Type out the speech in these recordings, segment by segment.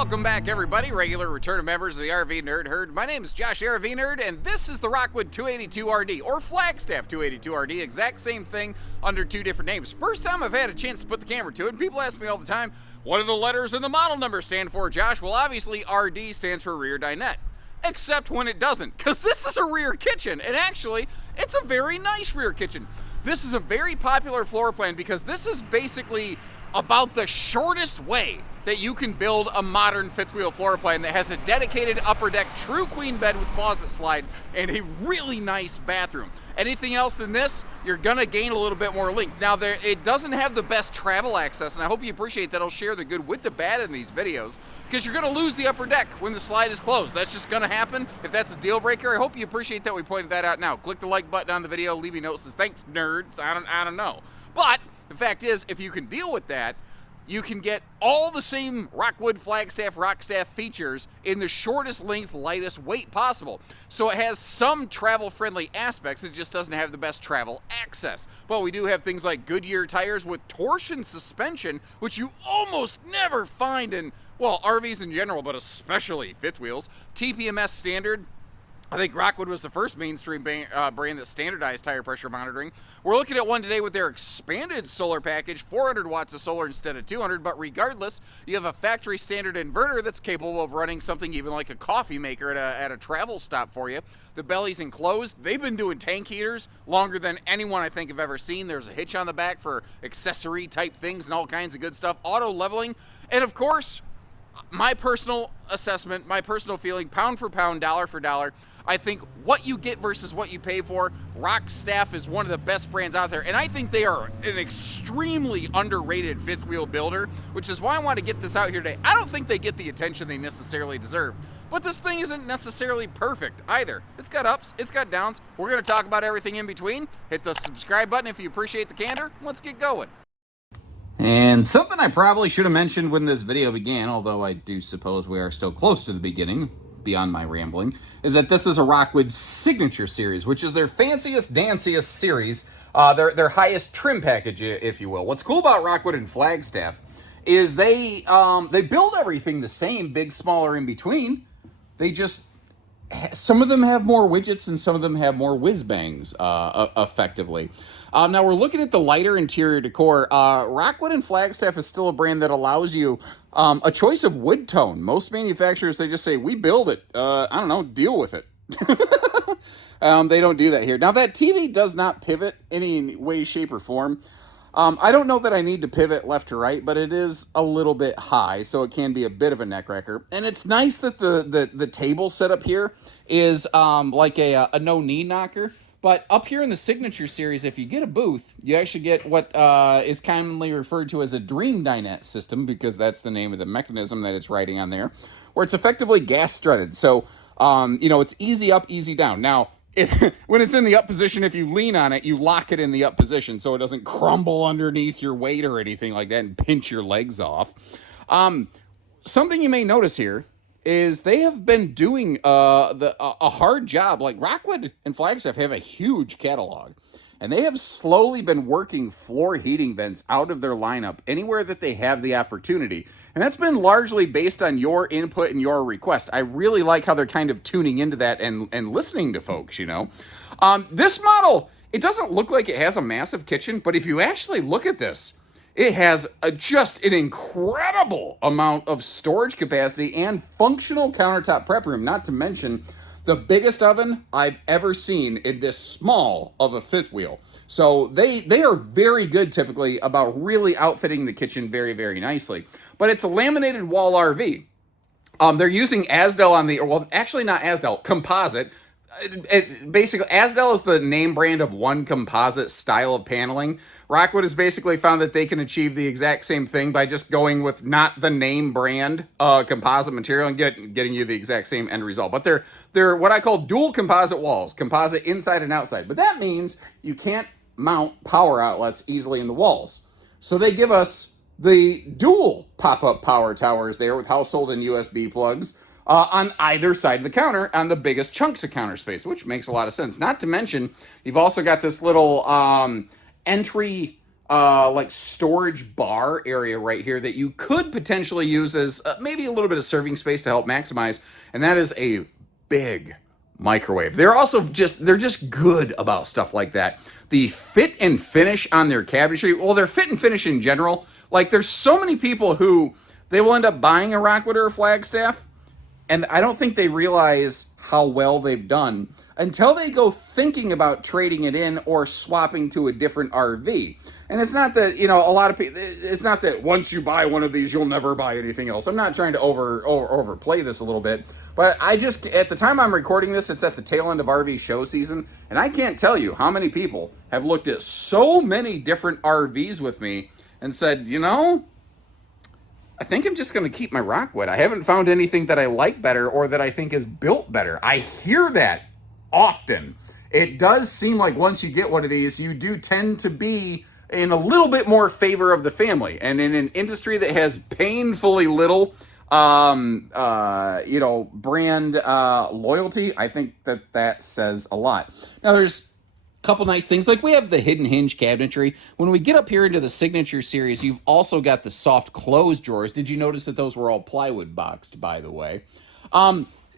Welcome back, everybody, regular return members of the RV Nerd Herd. My name is Josh, RV Nerd, and this is the Rockwood 282RD, or Flagstaff 282RD, exact same thing under two different names. First time I've had a chance to put the camera to it, and people ask me all the time, what do the letters and the model number stand for, Josh? Well, obviously, RD stands for rear dinette, except when it doesn't, because this is a rear kitchen, and actually, it's a very nice rear kitchen. This is a very popular floor plan because this is basically about the shortest way that you can build a modern fifth wheel floor plan that has a dedicated upper deck true queen bed with closet slide and a really nice bathroom. Anything else than this, you're gonna gain a little bit more length. Now, it doesn't have the best travel access, and I hope you appreciate that I'll share the good with the bad in these videos, because you're gonna lose the upper deck when the slide is closed. That's just gonna happen. If that's a deal breaker, I hope you appreciate that we pointed that out now. Click the like button on the video, leave me a note that says, thanks, nerds. I don't know. But the fact is, if you can deal with that, you can get all the same Rockwood Flagstaff Rockstaff features in the shortest length, lightest weight possible. So it has some travel-friendly aspects, it just doesn't have the best travel access. But we do have things like Goodyear tires with torsion suspension, which you almost never find in, well, RVs in general, but especially fifth wheels. TPMS standard. I think Rockwood was the first mainstream brand that standardized tire pressure monitoring. We're looking at one today with their expanded solar package, 400 watts of solar instead of 200, but regardless, you have a factory standard inverter that's capable of running something even like a coffee maker at a travel stop for you. The belly's enclosed. They've been doing tank heaters longer than anyone I think I've ever seen. There's a hitch on the back for accessory type things and all kinds of good stuff. Auto leveling, and of course, my personal assessment, my personal feeling, pound for pound, dollar for dollar, I think what you get versus what you pay for, Rockstaff is one of the best brands out there, and I think they are an extremely underrated fifth wheel builder, which is why I want to get this out here today. I don't think they get the attention they necessarily deserve, but this thing isn't necessarily perfect either. It's got ups, it's got downs. We're going to talk about everything in between. Hit the subscribe button if you appreciate the candor. Let's get going. And something I probably should have mentioned when this video began, although I do suppose we are still close to the beginning, beyond my rambling, is that this is a Rockwood Signature Series, which is their fanciest, danciest series, their highest trim package, if you will. What's cool about Rockwood and Flagstaff is they build everything the same, big, smaller, in between. They just, some of them have more widgets and some of them have more whiz-bangs, effectively. Now we're looking at the lighter interior decor. Rockwood and Flagstaff is still a brand that allows you a choice of wood tone. Most manufacturers, they just say, we build it. I don't know, deal with it. They don't do that here. Now that TV does not pivot any way, shape, or form. I don't know that I need to pivot left to right, but it is a little bit high, so it can be a bit of a neck wrecker. And it's nice that the table setup here is like a no-knee knocker. But up here in the Signature Series, if you get a booth, you actually get what is commonly referred to as a dream dinette system, because that's the name of the mechanism that it's riding on there, where it's effectively gas strutted. So, it's easy up, easy down. Now, when it's in the up position, if you lean on it, you lock it in the up position so it doesn't crumble underneath your weight or anything like that and pinch your legs off. Something you may notice here is they have been doing a hard job. Like Rockwood and Flagstaff have a huge catalog, and they have slowly been working floor heating vents out of their lineup anywhere that they have the opportunity. And that's been largely based on your input and your request. I really like how they're kind of tuning into that and listening to folks, This model, it doesn't look like it has a massive kitchen, but if you actually look at this, it has just an incredible amount of storage capacity and functional countertop prep room, not to mention the biggest oven I've ever seen in this small of a fifth wheel. So they are very good typically about really outfitting the kitchen very, very nicely. But it's a laminated wall RV. They're using Asdel on the, well, actually not Asdel, composite. Basically, Asdel is the name brand of one composite style of paneling. Rockwood has basically found that they can achieve the exact same thing by just going with not the name brand composite material and getting you the exact same end result. But they're what I call dual composite walls, composite inside and outside. But that means you can't mount power outlets easily in the walls. So they give us the dual pop-up power towers there with household and USB plugs on either side of the counter on the biggest chunks of counter space, which makes a lot of sense. Not to mention, you've also got this little entry like storage bar area right here that you could potentially use as maybe a little bit of serving space to help maximize, and that is a big microwave. They're just good about stuff like that. The fit and finish on their cabinetry, well, their fit and finish in general, like there's so many people who they will end up buying a Rockwood or a Flagstaff, and I don't think they realize how well they've done until they go thinking about trading it in or swapping to a different RV. And it's not that, a lot of people, it's not that once you buy one of these, you'll never buy anything else. I'm not trying to overplay this a little bit, but at the time I'm recording this, it's at the tail end of RV show season, and I can't tell you how many people have looked at so many different RVs with me and said, I think I'm just going to keep my Rockwood. I haven't found anything that I like better or that I think is built better. I hear that often. It does seem like once you get one of these, you do tend to be in a little bit more favor of the family. And in an industry that has painfully little, brand loyalty, I think that says a lot. Now, there's couple nice things, like we have the hidden hinge cabinetry. When we get up here into the Signature series, you've also got the soft close drawers. Did you notice that those were all plywood boxed, by the way?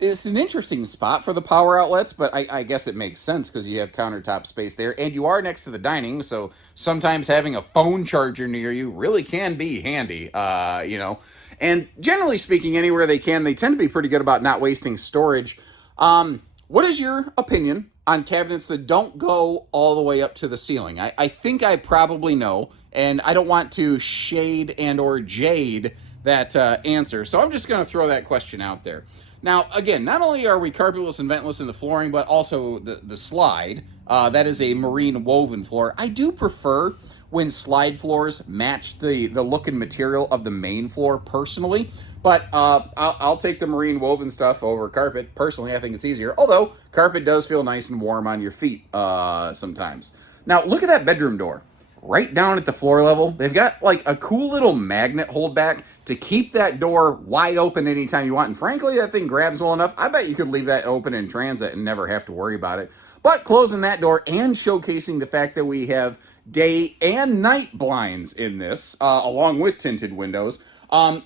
It's an interesting spot for the power outlets, but I guess it makes sense because you have countertop space there, and you are next to the dining, so sometimes having a phone charger near you really can be handy, And generally speaking, anywhere they can, they tend to be pretty good about not wasting storage. What is your opinion on cabinets that don't go all the way up to the ceiling? I think I probably know, and I don't want to shade and or jade that answer, so I'm just going to throw that question out there. Now, again, not only are we carpetless and ventless in the flooring, but also the slide. That is a marine woven floor. I do prefer when slide floors match the look and material of the main floor personally, but I'll take the marine woven stuff over carpet. Personally, I think it's easier, although carpet does feel nice and warm on your feet sometimes. Now, look at that bedroom door. Right down at the floor level, they've got like a cool little magnet holdback to keep that door wide open anytime you want. And frankly, that thing grabs well enough, I bet you could leave that open in transit and never have to worry about it. But closing that door and showcasing the fact that we have day and night blinds in this, along with tinted windows. I'm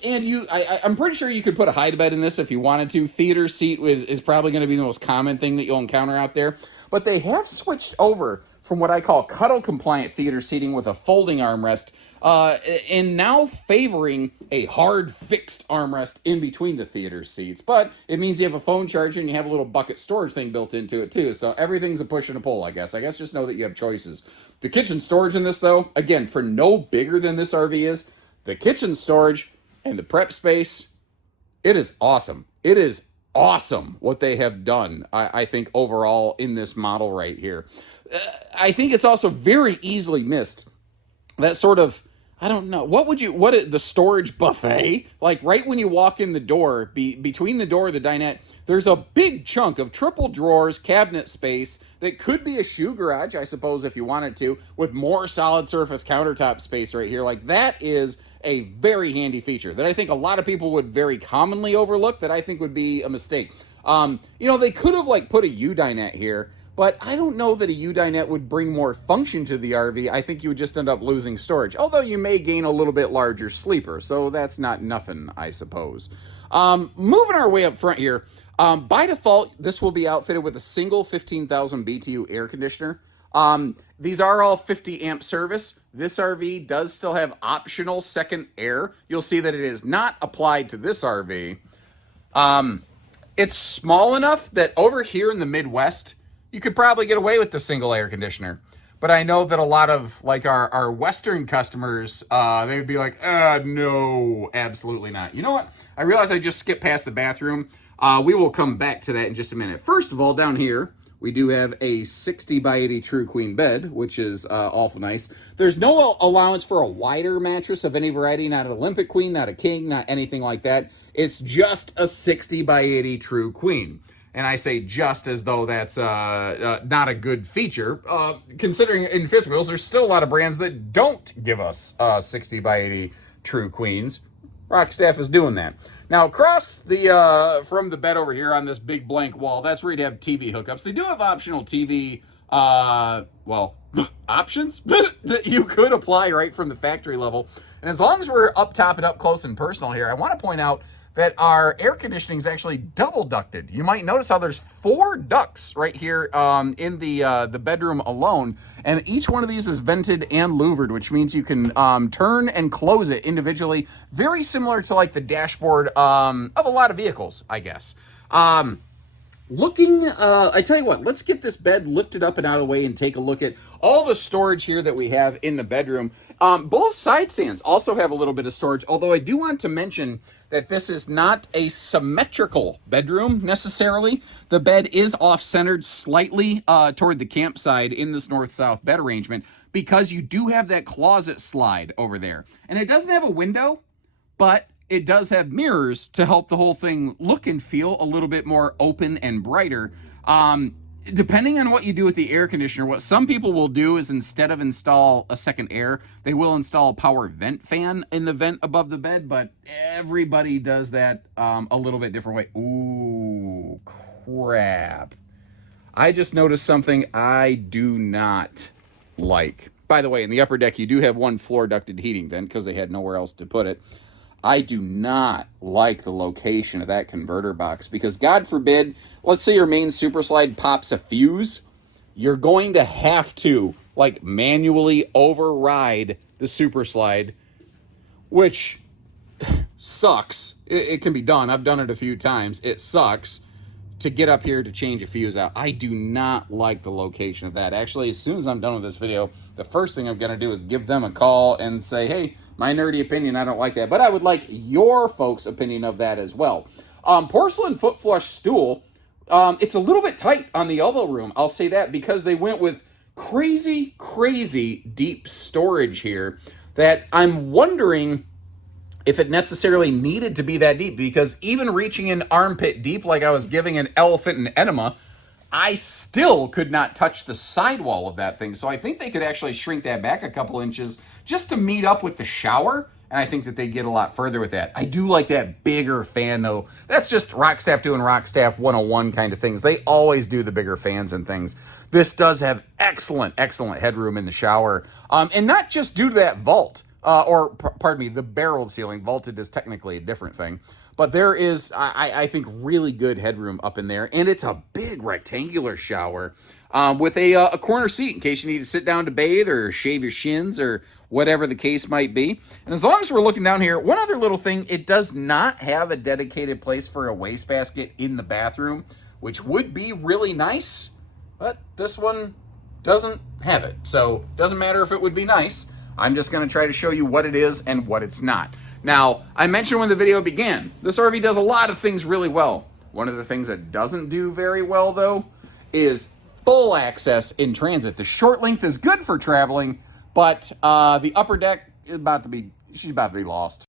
pretty sure you could put a hide bed in this if you wanted to. Theater seat is probably going to be the most common thing that you'll encounter out there. But they have switched over from what I call cuddle compliant theater seating with a folding armrest, and now favoring a hard fixed armrest in between the theater seats. But it means you have a phone charger and you have a little bucket storage thing built into it too. So everything's a push and a pull, I guess. Just know that you have choices. The kitchen storage in this, though, again, for no bigger than this RV is, the kitchen storage and the prep space, it is awesome. It is awesome what they have done, I think, overall in this model right here. I think it's also very easily missed. That sort of, I don't know, the storage buffet? Like right when you walk in the door, between the door and the dinette, there's a big chunk of triple drawers, cabinet space that could be a shoe garage, I suppose, if you wanted to, with more solid surface countertop space right here. Like that is a very handy feature that I think a lot of people would very commonly overlook, that I think would be a mistake. They could have like put a U-dinette here, but I don't know that a U-dinette would bring more function to the RV. I think you would just end up losing storage, although you may gain a little bit larger sleeper, so that's not nothing, I suppose. Moving our way up front here, by default, this will be outfitted with a single 15,000 BTU air conditioner. These are all 50 amp service. This RV does still have optional second air. You'll see that it is not applied to this RV. It's small enough that over here in the Midwest, you could probably get away with the single air conditioner. But I know that a lot of like our Western customers, they would be like, no, absolutely not. You know what? I realize I just skipped past the bathroom. We will come back to that in just a minute. First of all, down here, we do have a 60 by 80 true queen bed, which is awful nice. There's no allowance for a wider mattress of any variety, not an Olympic queen, not a king, not anything like that. It's just a 60 by 80 true queen. And I say just as though that's not a good feature, considering in fifth wheels, there's still a lot of brands that don't give us 60 by 80 true queens. Rockstaff is doing that. Now, across the from the bed over here on this big blank wall, that's where you'd have TV hookups. They do have optional TV well, options that you could apply right from the factory level. And as long as we're up top and up close and personal here, I want to point out that our air conditioning is actually double ducted. You might notice how there's 4 ducts right here in the bedroom alone, and each one of these is vented and louvered, which means you can turn and close it individually, very similar to like the dashboard of a lot of vehicles, I guess. I tell you what, let's get this bed lifted up and out of the way and take a look at all the storage here that we have in the bedroom. Both side stands also have a little bit of storage, although I do want to mention that this is not a symmetrical bedroom necessarily. The bed is off-centered slightly toward the camp side in this north-south bed arrangement because you do have that closet slide over there. And it doesn't have a window, but it does have mirrors to help the whole thing look and feel a little bit more open and brighter. Depending on what you do with the air conditioner, what some people will do is instead of install a second air, they will install a power vent fan in the vent above the bed, but everybody does that a little bit different way. Ooh, crap. I just noticed something I do not like. By the way, in the upper deck, you do have one floor ducted heating vent because they had nowhere else to put it. I do not like the location of that converter box because God forbid, let's say your main super slide pops a fuse, you're going to have to like manually override the super slide, which sucks. It can be done. I've done it a few times. It sucks to get up here to change a fuse out. I do not like the location of that. Actually, as soon as I'm done with this video, the first thing I'm going to do is give them a call and say, hey, my nerdy opinion, I don't like that. But I would like your folks' opinion of that as well. Porcelain foot flush stool, it's a little bit tight on the elbow room. I'll say that because they went with crazy, crazy deep storage here that I'm wondering if it necessarily needed to be that deep, because even reaching in armpit deep like I was giving an elephant an enema, I still could not touch the sidewall of that thing. So I think they could actually shrink that back a couple inches just to meet up with the shower, and I think that they get a lot further with that. I do like that bigger fan, though. That's just Rockstaff doing Rockstaff 101 kind of things. They always do the bigger fans and things. This does have excellent, excellent headroom in the shower, and not just due to that vault. Pardon me, the barreled ceiling. Vaulted is technically a different thing. But there is, I think, really good headroom up in there. And it's a big rectangular shower with a corner seat in case you need to sit down to bathe or shave your shins or whatever the case might be. And as long as we're looking down here, one other little thing, it does not have a dedicated place for a wastebasket in the bathroom, which would be really nice. But this one doesn't have it. So it doesn't matter if it would be nice. I'm just going to try to show you what it is and what it's not. Now, I mentioned when the video began, this RV does a lot of things really well. One of the things it doesn't do very well, though, is full access in transit. The short length is good for traveling, but the upper deck is she's about to be lost.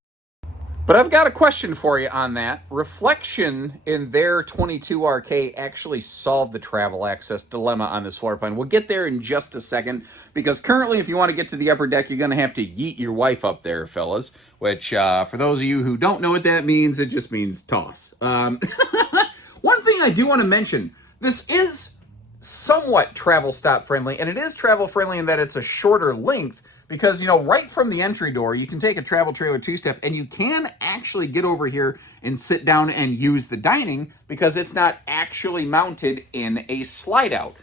But I've got a question for you on that. Reflection in their 22RK actually solved the travel access dilemma on this floor plan. We'll get there in just a second, because currently if you want to get to the upper deck, you're going to have to yeet your wife up there, fellas, which for those of you who don't know what that means, it just means toss. One thing I do want to mention, this is somewhat travel stop friendly, and it is travel friendly in that it's a shorter length, because, right from the entry door, you can take a travel trailer two-step, and you can actually get over here and sit down and use the dining, because it's not actually mounted in a slide-out.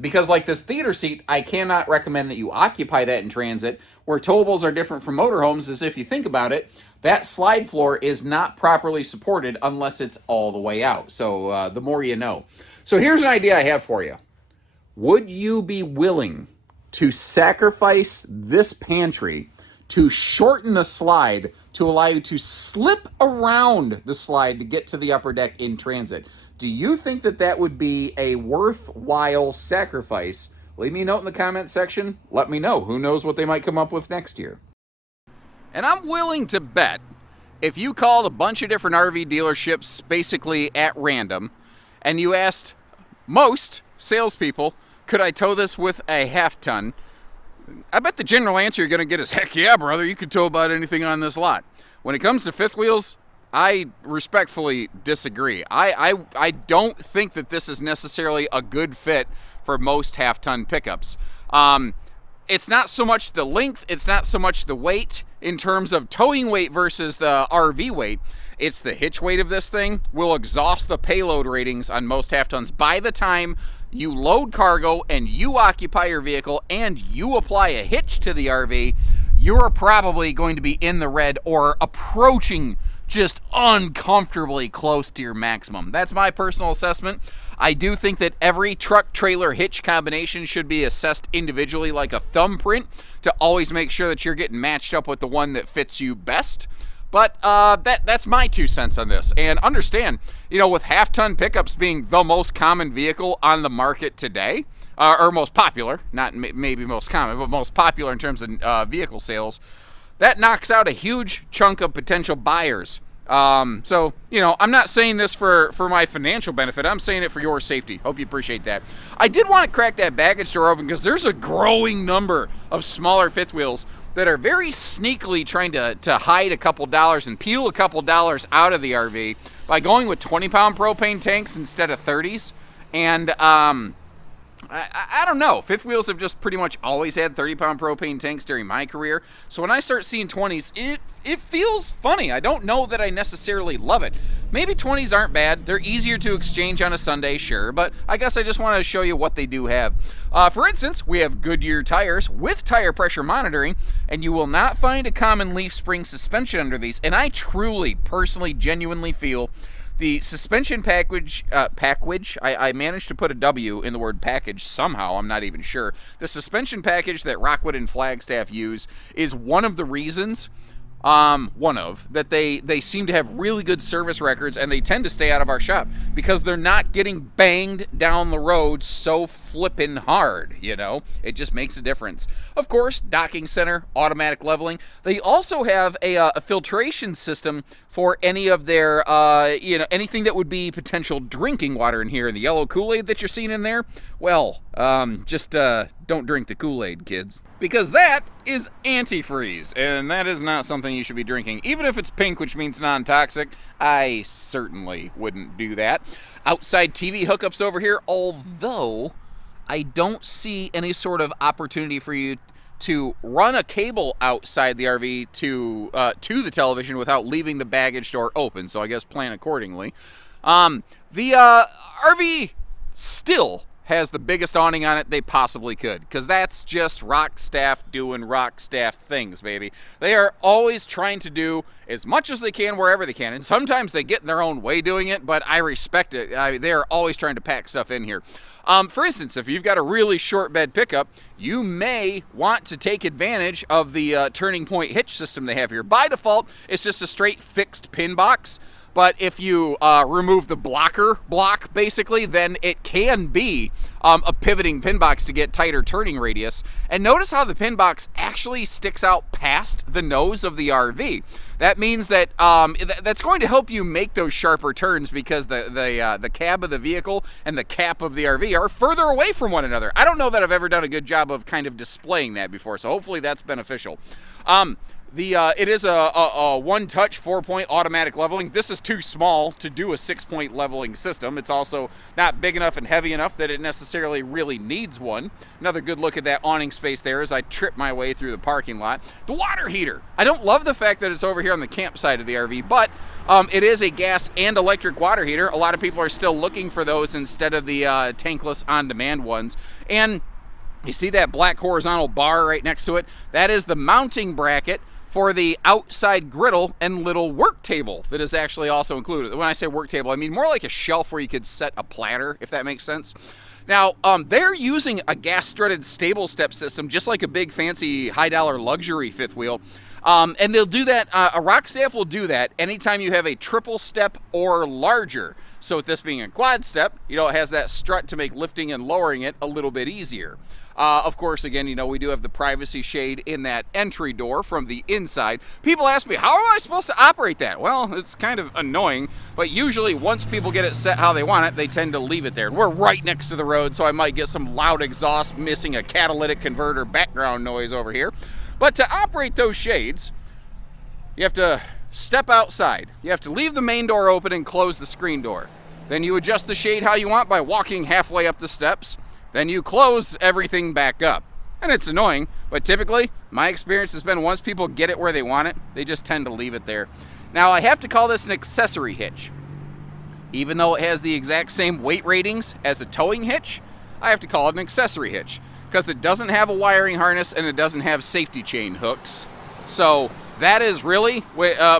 Because like this theater seat, I cannot recommend that you occupy that in transit. Where towables are different from motorhomes is, if you think about it, that slide floor is not properly supported unless it's all the way out. So the more you know. So here's an idea I have for you. Would you be willing to sacrifice this pantry to shorten the slide to allow you to slip around the slide to get to the upper deck in transit? Do you think that that would be a worthwhile sacrifice? Leave me a note in the comment section. Let me know. Who knows what they might come up with next year. And I'm willing to bet if you called a bunch of different RV dealerships basically at random and you asked most salespeople, could I tow this with a half ton? I bet the general answer you're going to get is, heck yeah, brother, you could tow about anything on this lot. When it comes to fifth wheels, I respectfully disagree. I don't think that this is necessarily a good fit for most half-ton pickups. It's not so much the length, it's not so much the weight in terms of towing weight versus the RV weight. It's the hitch weight of this thing will exhaust the payload ratings on most half-tons. By the time you load cargo and you occupy your vehicle and you apply a hitch to the RV, you're probably going to be in the red or approaching just uncomfortably close to your maximum. That's my personal assessment. I do think that every truck trailer hitch combination should be assessed individually like a thumbprint to always make sure that you're getting matched up with the one that fits you best. But that's my 2 cents on this. And understand, with half-ton pickups being the most common vehicle on the market today, or most popular, not maybe most common, but most popular in terms of vehicle sales, that knocks out a huge chunk of potential buyers. So, I'm not saying this for my financial benefit. I'm saying it for your safety. Hope you appreciate that. I did want to crack that baggage door open because there's a growing number of smaller fifth wheels that are very sneakily trying to hide a couple dollars and peel a couple dollars out of the RV by going with 20-pound propane tanks instead of 30s. And I don't know. Fifth wheels have just pretty much always had 30-pound propane tanks during my career. So when I start seeing 20s, it feels funny. I don't know that I necessarily love it. Maybe 20s aren't bad. They're easier to exchange on a Sunday, sure. But I guess I just want to show you what they do have. For instance, we have Goodyear tires with tire pressure monitoring, and you will not find a common leaf spring suspension under these. And I truly, personally, genuinely feel the suspension package, I managed to put a W in the word package somehow, I'm not even sure. The suspension package that Rockwood and Flagstaff use is one of the reasons, that they seem to have really good service records, and they tend to stay out of our shop because they're not getting banged down the road so flippin' hard, It just makes a difference. Of course, docking center, automatic leveling. They also have a filtration system for any of their, anything that would be potential drinking water in here. The yellow Kool-Aid that you're seeing in there, well, just don't drink the Kool-Aid, kids. Because that is antifreeze, and that is not something you should be drinking. Even if it's pink, which means non-toxic, I certainly wouldn't do that. Outside TV hookups over here, although I don't see any sort of opportunity for you to run a cable outside the RV to the television without leaving the baggage door open, so I guess plan accordingly. The RV still has the biggest awning on it they possibly could, because that's just Rockstaff doing Rockstaff things, baby. They are always trying to do as much as they can wherever they can, and sometimes they get in their own way doing it, but I respect it. They are always trying to pack stuff in here. For instance, if you've got a really short bed pickup, you may want to take advantage of the turning point hitch system they have here. By default, it's just a straight fixed pin box. But if you remove the block, basically, then it can be a pivoting pin box to get tighter turning radius. And notice how the pin box actually sticks out past the nose of the RV. That means that that's going to help you make those sharper turns because the cab of the vehicle and the cap of the RV are further away from one another. I don't know that I've ever done a good job of kind of displaying that before, so hopefully that's beneficial. It is a one-touch 4-point automatic leveling. This is too small to do a 6-point leveling system. It's also not big enough and heavy enough that it necessarily really needs one. Another good look at that awning space there as I trip my way through the parking lot. The water heater. I don't love the fact that it's over here on the campsite of the RV, but it is a gas and electric water heater. A lot of people are still looking for those instead of the tankless on-demand ones. And you see that black horizontal bar right next to it? That is the mounting bracket for the outside griddle and little work table that is actually also included. When I say work table, I mean more like a shelf where you could set a platter, if that makes sense. Now, they're using a gas-strutted stable step system, just like a big fancy high-dollar luxury fifth wheel. And they'll do that, a Rockstaff will do that anytime you have a triple step or larger. So with this being a quad step, it has that strut to make lifting and lowering it a little bit easier. Of course, again, we do have the privacy shade in that entry door from the inside. People ask me, how am I supposed to operate that? Well, it's kind of annoying, but usually once people get it set how they want it, they tend to leave it there. We're right next to the road, so I might get some loud exhaust missing a catalytic converter background noise over here. But to operate those shades, you have to step outside. You have to leave the main door open and close the screen door. Then you adjust the shade how you want by walking halfway up the steps. then you close everything back up. And it's annoying, but typically, my experience has been once people get it where they want it, they just tend to leave it there. Now, I have to call this an accessory hitch. Even though it has the exact same weight ratings as a towing hitch, I have to call it an accessory hitch because it doesn't have a wiring harness and it doesn't have safety chain hooks. So that is really,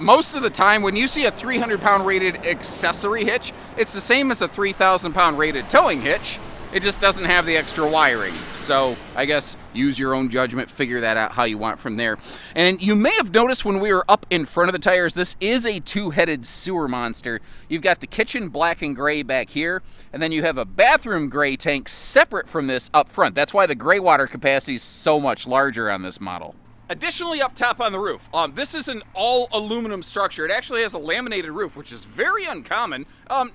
most of the time when you see a 300-pound rated accessory hitch, it's the same as a 3,000-pound rated towing hitch. It just doesn't have the extra wiring. So I guess use your own judgment, figure that out how you want from there. And you may have noticed when we were up in front of the tires, this is a two-headed sewer monster. You've got the kitchen black and gray back here, and then you have a bathroom gray tank separate from this up front. That's why the gray water capacity is so much larger on this model. Additionally, up top on the roof, this is an all-aluminum structure. It actually has a laminated roof, which is very uncommon.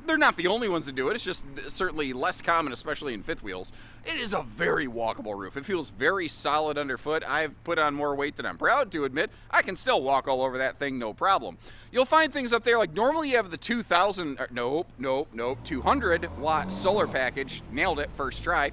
They're not the only ones that do it. It's just certainly less common, especially in fifth wheels. It is a very walkable roof. It feels very solid underfoot. I've put on more weight than I'm proud to admit. I can still walk all over that thing, no problem. You'll find things up there like normally you have the 200-watt solar package. Nailed it, first try.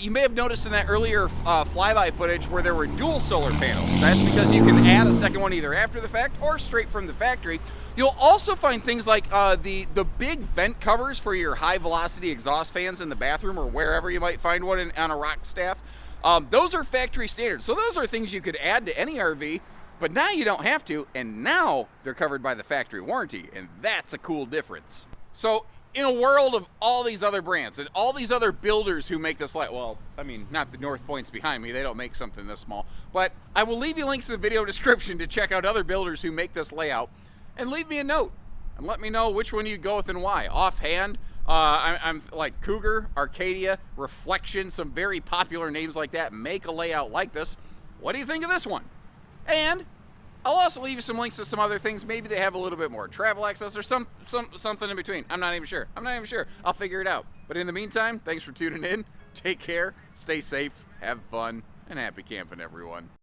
You may have noticed in that earlier flyby footage where there were dual solar panels. That's because you can add a second one either after the fact or straight from the factory. You'll also find things like the big vent covers for your high velocity exhaust fans in the bathroom or wherever you might find one on a Rockstaff. Those are factory standard. So those are things you could add to any RV, but now you don't have to, and now they're covered by the factory warranty, and that's a cool difference. So in a world of all these other brands and all these other builders who make this layout, well, I mean, not the North Points behind me, they don't make something this small, but I will leave you links in the video description to check out other builders who make this layout, and leave me a note and let me know which one you'd go with and why. Offhand, I'm like Cougar, Arcadia, Reflection, some very popular names like that make a layout like this. What do you think of this one? And I'll also leave you some links to some other things. Maybe they have a little bit more travel access or something in between. I'm not even sure. I'll figure it out. But in the meantime, thanks for tuning in. Take care, stay safe, have fun, and happy camping, everyone.